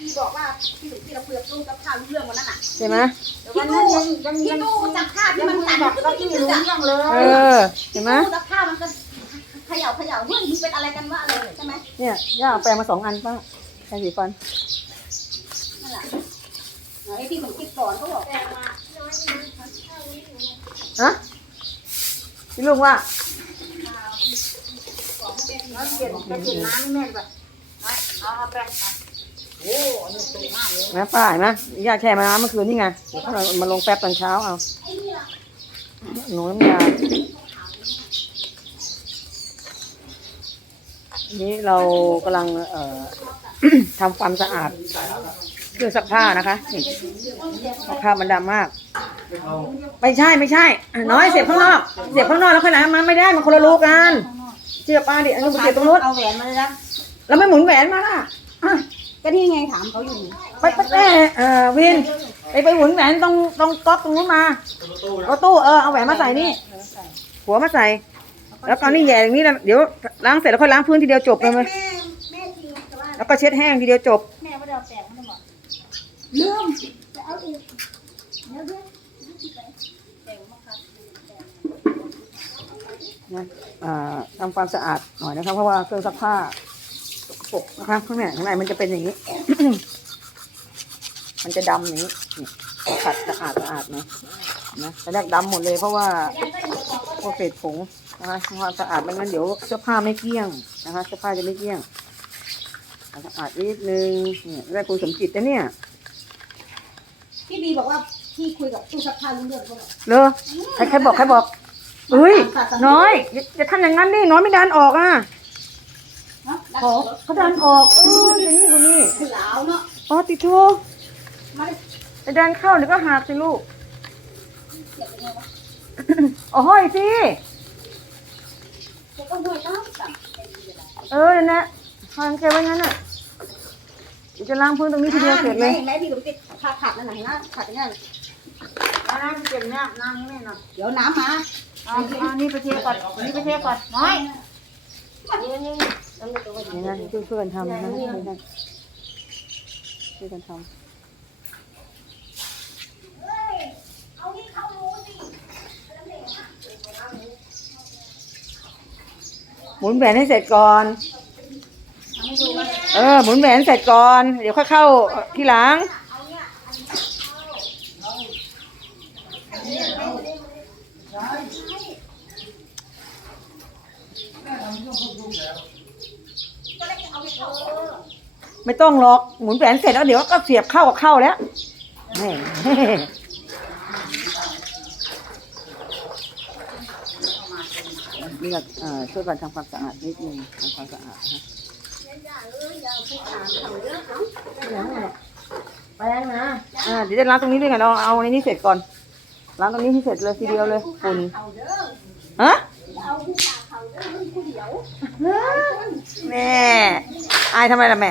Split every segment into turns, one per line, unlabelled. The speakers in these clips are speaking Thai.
ที่บอกว่าที่ถึงที่เราคุยกับตู้กับข้าวรู้เรื่องวันนั้นน่ะ
ใช่ไหม
ที่ตู้ที่ตู้จับข้าวที่มันสั่น
แบบ
ก็
ก็
ที่
ที่
รู้
รู้
จัก
เรื่องเล
เอยอเห็นไหม
ตู้จับข้าวมันก็เขย่าเขย่าเฮ้ยมันเป็นอะไรกันวะอะไรใช่ไหม
เนี่ยย่าเอาแปรงมาสองอันป้าแปรงสีฟัน
นั่นแหละไอ้ที่ผมคิดก่อนเขาบอก
ฮะพี่ลุงว่า
แล้วเปลี่ยนจะเปลี่ยนน้ำให้แม่แบบเอาเอาไปโอ้อันนี้สวยมากเลย
นะป้าเห็นไหมย่าแช่มาเมื่อคืนนี่ไงเดี๋ยวเรามาลงแป๊บตอนเช้าเอาหนูน้ำยาอันนี้เรากำลังเอ่อทำความสะอาดเครื่องซักผ้านะคะนี่ซักผ้ามันดำมาก ไม่ใช่ไม่ใช่อะน้อยเสียบข้างนอก เสียบข้างนอกแล้วค่อยหลังมันไม่ได้มันคนละรูกันเชื่อป้าดิอันนี้นไปเสียบตรงนู้น
เอาแหวนมาเลยนะ
แล้วไม่หมุนแหวนมาล่ะอะ
ก็นี่ไงถามเขาอยู่
ไปไปแม่เอ่อวินไปไปหมุนแหวนตรงตรงก๊อกตรงนู้นมารถตู้เออเอาแหวนมาใส่นี่ หัวมาใส่ แล้วตอนนี้แหย่อย่างนี้นะเดี๋ยวล้างเสร็จแล้วค่อยล้างพื้นทีเดียวจบเลยไหม
แม่แม่จริงแต่ว่า
แล้วก็เช็ดแห้งทีเดียวจบ
แม่ไม่ได้เอาแปลงไม่ได้บอกลืมจะเอาอีกเดี๋ยวเดี๋ยวแปลงมาครับ
นะอ่าทำความสะอาดหน่อยนะครับเพราะว่าเครื่องซักผ้าส กปรกนะครับข้างในข้างในมันจะเป็นอย่างนี้ มันจะดำอย่างนี้นี่ขัดสะอาดสะอาดนะนะแต่แรกดำหมดเลยเพราะว่าพวกเศษผงนะคะทำความสะอาดไม่งั้นเดี๋ยวเสื้อผ้าไม่เกลี้ยงนะคะเสื้อผ้าจะไม่เกลี้ยงทำสะอาดนิดนึงเนี่ยได้ปูสมจิตนะเนี่ย
พี่บีบอกว่าพี่คุยกับตู้ซักผ้ารู้เรื่องเขาบอก
เลอใครใครบอกใครบอกเฮ้ยน้อยอย่าอย่าทำอย่างนั้นดิน้อยไม่ดันออกอะ
เนาะ
ขอเขาดันออก เออเดี๋ยวนี้คนนี้
คือหลาวเนาะ
อ๋อติดโท
มา
จะดันเข้าเดี๋ยวก็หักสิลูก
เก็บยังไงวะ
อ๋อห้อยสิ
เก็บก็ห้วยต้องสั่ง
เออนั่นแหละทางแกไว้งั้นน่ะเดี๋ยวจะล้างพื้นตรงนี้ทีเดียวเสร็จเลย
เห็นไหมพี่กับพี่ขาดขาดนั่นไหนะเห็นไหมขาดอย่างนั้น
เอาน้ำเปลี่ยนน้ำน้ำให้แม่หน่อย
เดี๋ยวน้ำมา
เอาเอานี่ไปเทก่อนอันนี้ไปเทก่อนน้อย
นี่นะช่วยช่วยกันทำนะช่วยกันช่วยกันทำหมุนแหวนให้เสร็จก่อน เออ หมุนแหวนเสร็จก่อน เดี๋ยวค่อยเข้าทีหลัง ไม่ต้องหรอกหมุนแหวนเสร็จแล้วเดี๋ยวก็เสียบเข้ากับเข้าแล้วแม่นี่ก็เอ่อช่วยกันทำความสะอาดนิดนึงทำความสะอาดนะแป้งนะอ่าเดี๋ยวจะล้างตรงนี้ด้วยกันเราเอาในนี้เสร็จก่อนล้างตรงนี้ให้เสร็จเลยทีเดียวเลยฝุ่น
เขาเด้อ
ฮะ
เอ้าเด้อผู้เดียว
แม่อายทำไมล่ะแม่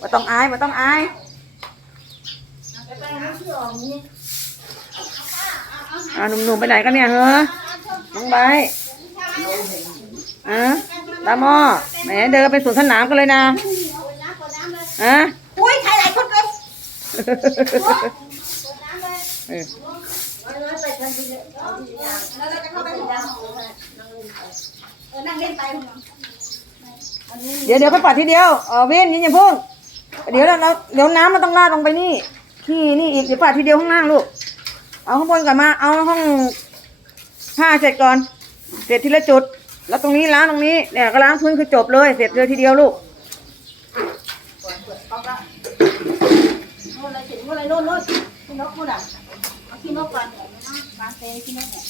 มาต้องอายมาต้องอายอ่าหนุ่มๆไปไหนกันเนี่ยเฮ้อน้องใบร์ทอะตาหม้อแหมเดินไปสวนสนามกันเลยนะอะ
อุ้ยใครหลายคนเลย
เออ
แล้วเราจะเข้าไปถึงแล้วเออนั่งเล่นไปคุณน้อง
เดี๋ยวเดี๋ยวไปปัดทีเดียวเออเว้นอย่าเพิ่ง เดี๋ยวเราเราเดี๋ยวน้ำมันต้องราดลงไปนี่ ที่นี่อีกเดี๋ยวปัดทีเดียวข้างล่างลูก เอาข้างบนก่อนมา เอาห้องผ้าเสร็จก่อน เสร็จทีละจุด แล้วตรงนี้ล้างตรงนี้ เนี่ยก็ล้างพื้นคือจบเลย เสร็จเลยทีเดียวลูก
น่นอะไรถึงโน่นอะไรน่นโน่นขี้นกโน่นอะขี้นกก่อนเดี๋ยวนะปลาเตยขี้นกเนี่ย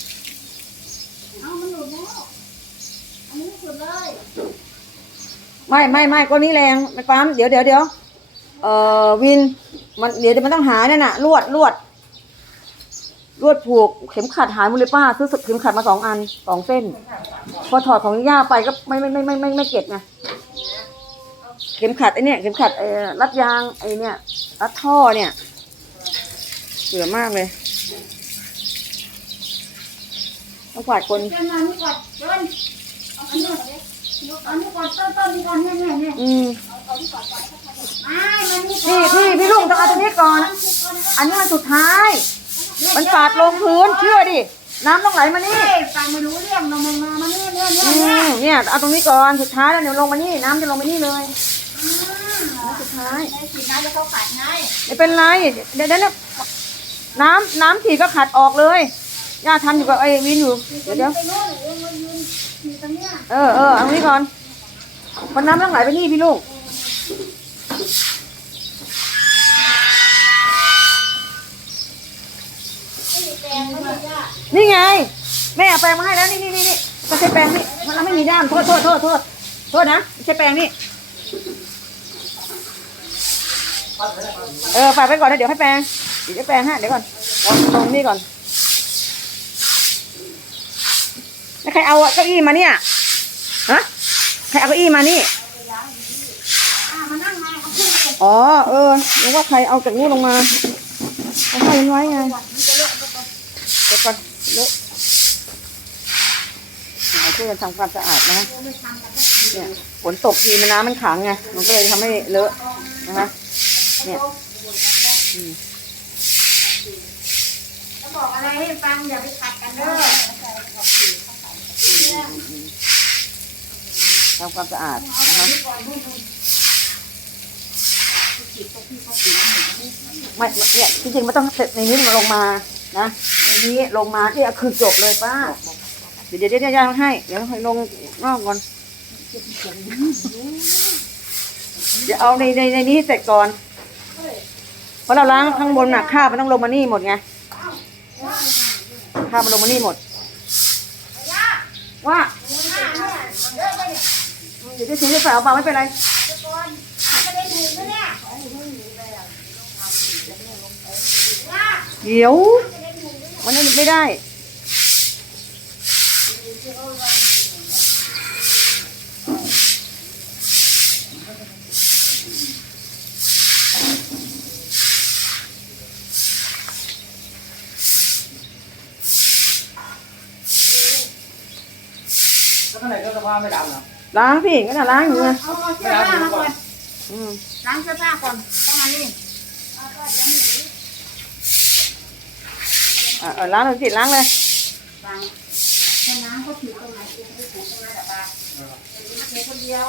เอามันหลุดแล้ว อันนี้สุดเลย
ไม่ไม่ไม่ก็นี้แรงไม่ปั๊มเดี๋ยวเดี๋ยวเดี๋ยว เอ่อวินมันเดี๋ยวเดี๋ยวมันต้องหาเนี่ยน่ะลวดลวดลวดผูกเข็มขัดหายหมดเลยป้าซื้อเข็มขัดมาสองอันสองเส้น พอถอดของย่าไปก็ไม่ไม่ไม่ไม่ไม่ไม่เก็บไงเข็มขัดไอเนี่ยเข็มขัดไอรัดยางไอเนี่ยรัดท่อเนี่ยเสือมากเลยต้องกวาดคน
เดินมานี่ก่อนเดินเอาอันนี้ก่อนเอาอันนี้ก่อนต้นต้อนเอื
ม
ไม่มัน
ตรงนี้ก่อน อันนี้มันสุดท้าย มันสาดลงพื้นเชื่อดิ น้ำต้องไหลมานี่
ฟังไม่รู้เรื่องนมมามาเนี่ยเนี่ยเนี่ย
อื
เนี่ย
มเนี่ยเอาตรงนี้ก่อนสุดท้ายแล้วเดี๋ยวลงมานี่น้ำจะลงมานี่เลยสุดท้าย
ไอ้สีน้ำจะเข้าขัดไง
ไม่เป็นไร เดี๋ยวเดี๋ยวนะน้ำน้ำฉีดก็ขัดออกเลยย่าทำอยู่กับไอ้วินอยู่เดี๋ยวเดี๋ยว
ไปโน่นเองมายืนอยู่ตรงเนี้ย
เออเออเอาตรงนี้ก่อนมันน้ำต้องไหลไปนี่พี่ลูก
แปลงไม่ได้ยาก
นี่ไง แม่เอาแปรงมาให้แล้วนี่นี่นี่นี่ก็ใช้แปรงนี่มันเราไม่มีด้ามโทษโทษโทษโทษโทษนะไม่ใช้แปรงนี่เออฝากไปก่อนนะเดี๋ยวให้แปรงเดี๋ยวจะแปรงให้เดี๋ยวก่อนลงตรงนี้ก่อนแล้วใครเอาเก้าอี้มาเนี่ยฮะใครเอาเก้าอี้มานี่
อ๋อ
เออนึกว่าใครเอาจากนู้นลงมาเอาใส่มันไว้ไง เลอะเอาช่วยกันทำความสะอาดนะ
ไม่ทำกันสักที
เนี่ยฝนตกทีมันน้ำมันขังไงมันก็เลยทำให้เลอะนะคะเนี่ยอืม
จะบอกอะไรให้ฟังอย่าไปขัดกันเด้อ
ทำความสะอาดนะคะไม่เนี่ยจริงๆมันต้องเสร็จในนี้มันลงมานะ ในนี้ลงมาที่ยคือจบเลยป้า เดี๋ยวเดี๋ยวเดี๋ยวย่าให้ เดี๋ยวให้ลงนอกก่อน เดี๋ยวเอาในในในนี้ให้เสร็จก่อน เพราะเราล้างข้างบนน่ะข้าวมันต้องลงมานี่หมดไงข้าวมันลงมานี่หมด ว่าเดี๋ยวจะซื้อจะใส่เอาเปล่าไม่เป็นไร เดี๋ยว มันไม่ได้
แล้วข้างในก็สภาพไม่ดำเหรอ
ล้างพี่ก็น่ะล้างอยู่ไง
เอาเสื้อผ้ามาก่อน
อืม
ล้างเสื้อผ้าก่อนต้องมานี่
อะเออล้างเลยสิล้างเลย
ฟังแค่น้ำเขาถือตรงไหนเองไม่ถูกตรงนั้นแต่บ้าเด็กคนเดียว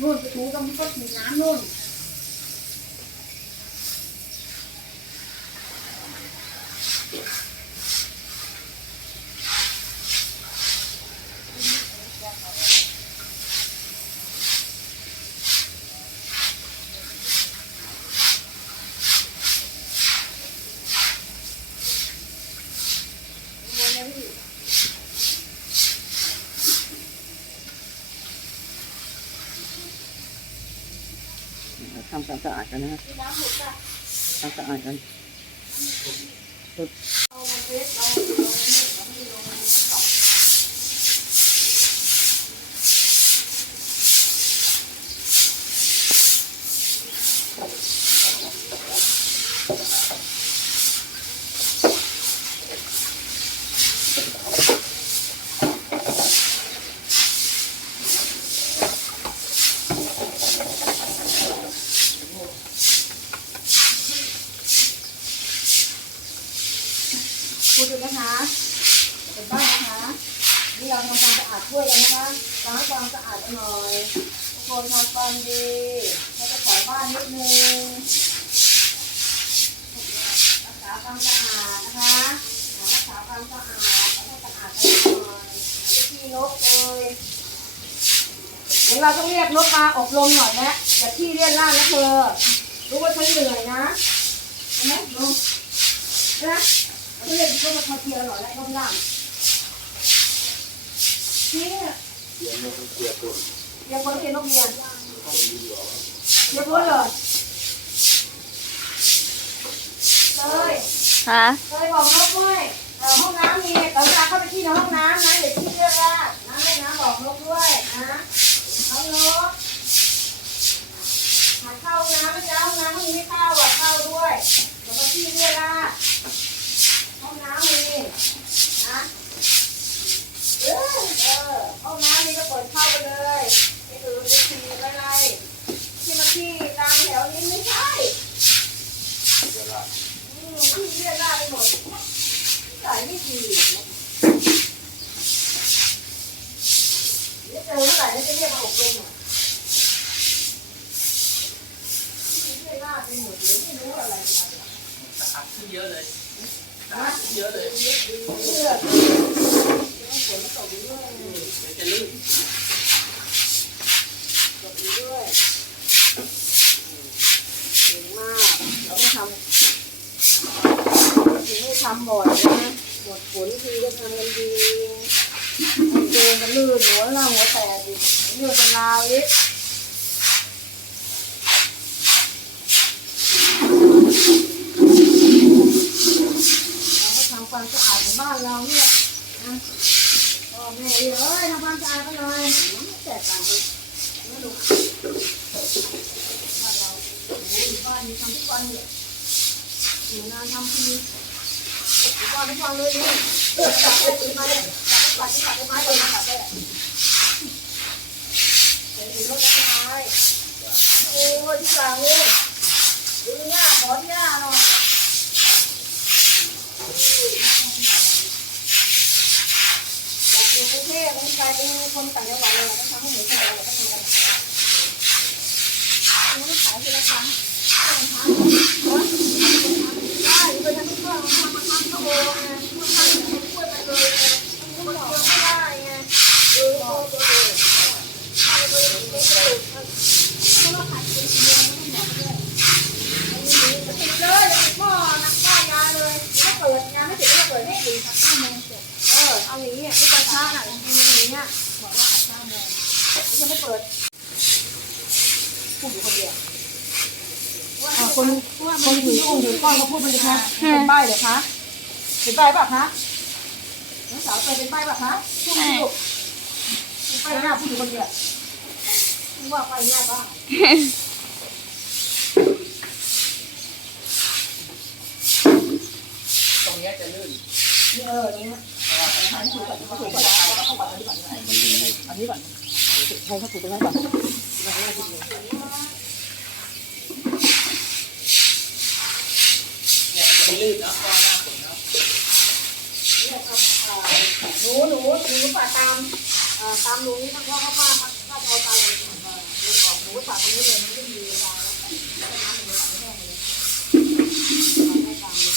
นู่นไปถูตรงนี้ก็ถือน้ำนู่น
ทำความสะอาดกันนะครับทำสะอาดกันพูดดูนะคะเป็นบ้านนะคะ นี่เราทำความสะอาดถ้วยกันนะคะล้างความสะอาดกันหน่อยทุกคนทำความดีให้เจ้าของบ้านนิดนึงรักษาความสะอาดนะคะรักษาความสะอาดให้สะอาดกันหน่อยให้ที่นกเลย เดี๋ยวเราต้องเรียกนกมาอบรมหน่อยนะอย่าที่เลี่ยนล่านนะเธอ รู้ว่าฉันเหนื่อยนะเห็นไหมลุงนะเขาเรียกก็มาคอยเทียร์หน่อยแล้วร่มล่างเนี่ยเรียกคนเทียร์นกเมียเรียกคนเลยเลยค่ะ
เลยบอกนกด้วยเออห้องน้ำมีเวลาเข้าไปที่ในห้องน้ำนะเดี๋ยวที่เลือกว่าน้ำให้น้ำบอกนกด้วยนะ น้องนกมาเข้าน้ำไปจ้าห้องน้ำมึงไม่เข้าอะเข้าด้วยเดี๋ยวมาพี่เรียกละห้องน้ำมึงนะเออเออห้องน้ำนี่ก็เปิดเข้าไปเลยไม่ถือไม่ทีอะไรที่มาที่ตามแถวนี้ไม่ใช่เรียกละอืมพี่เรียกละไปหมดใส่ไม่ดีนะ เรียมาอบรมหรอกที่เรียกล่าไปหมดเลยไม่รู้อะไร
อะไร สครับขึ้นเยอะเลยตับเยอะเลย
เสื้อฝนตกด้วย
เดี๋ยวจะลื่น
ตกด้วยเก่งมากเราต้องทำไม่ทำบ่อยนะหมดฝนทีก็ทำกันดีเดินกันลื่นหัวล่างหัวแตก อีกเยื่เป็นลาวอีกเราก็ทำความสะอาดในบ้านเราเนี่ยนะพ่อแม่เอ้ยทำความสะอาดกันหน่อยแตกต่างกันไม่รู้บ้านเราโอ้ยบ้านนี้ทำทุกวันเนี่ยอยู่นานทำทีทุกวันทุกวันเลยเนี่ยจับไปตีมาเลยจับไปปัดที่ปัดต้นไม้เลยนจับไปเห็นรถต้นไม้ โอ้ยที่กลางเลยดูหญ้าขอหญ้าหน่อยอยากอยู่กรุงเทพมันกลายเป็นคนต่างจังหวัดเลยต้องทำให้เหมือนคนเราก็ทำกันมันขายทีละครั้งได้ไปทำทุกข้อทำมาทำก็โอ้งทุกครั้งเนี่ ยยังไม่เปิดพูดอยู่คนเดียว
อ่าคนคนถือกุ้งถือกล้องเขาพูดมันจะคะเป็นใบเหรอคะเป็นใบป่ะคะน้องสาวเคยเป็นใบป่ะคะพูดไม่ถูกเป็นใบหน้าพูดอยู่คนเดียว
ว่าไปง่ายบ้าง
ตรงเนี้ยจะลื่น
นี่เออตรงนี้อันนี้ถูกก่อนถูกก่อนเอาก่อนอันนี้ก่อนอันนี้ก่อน ใครเขาถูกตรงนั้นก่อน
ลื่นเนาะก็หน้าฝนเนาะ
หนูหนูหนูป่าตามตามหนูนี่ทั้งพ่อทั้งป้าป้าเอาตามหนูออกหนูป่าตรงนี้เลยไม่มีเวลาแล้วน้ำหนูไหลแห้งเลยไม่ตามเลย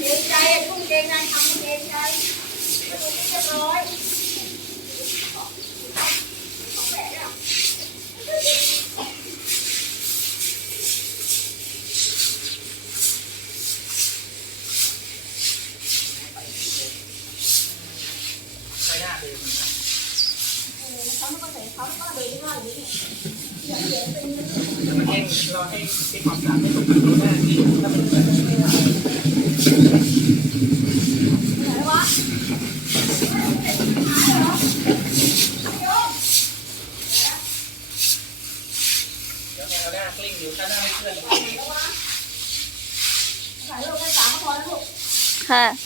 เกรงใจทุ่งเกรงใจทำเกรงใจแล้วตรงนี้เรียบร้อย
ใช้หน้าเดินนะ
เขาไม่ก็ใส่เขาก็เลยไม่ได้อย่างนี้
มันเองเราให้ให้ความสะอาดไม่ตกกันหน้าที่ถ้ามันเกิดไม่ได้
ไหนวะ
เดี๋ยวเอาหน้ากลิ้งอยู่ถ้าหน้าไม่เพื่อน
ค่ะ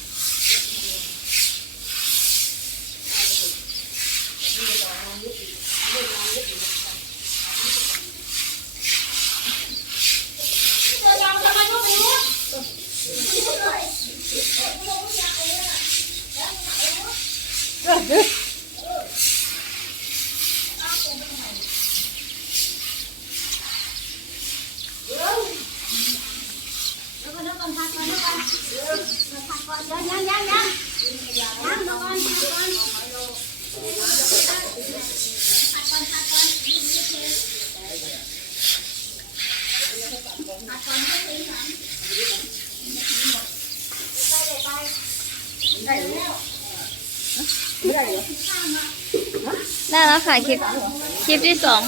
ก่อน
พักก่อนเดี๋ยวก่อนเดี๋ยวพักก่อนเดี๋ยวยังยังยังยังก่อนพักก่อนพักก่อนพักก่อนพักก่อนให้ตีสาม
ได้หรือไม่ได้เหรอ
ได้แล้วค่ะคลิปคลิปที่สอง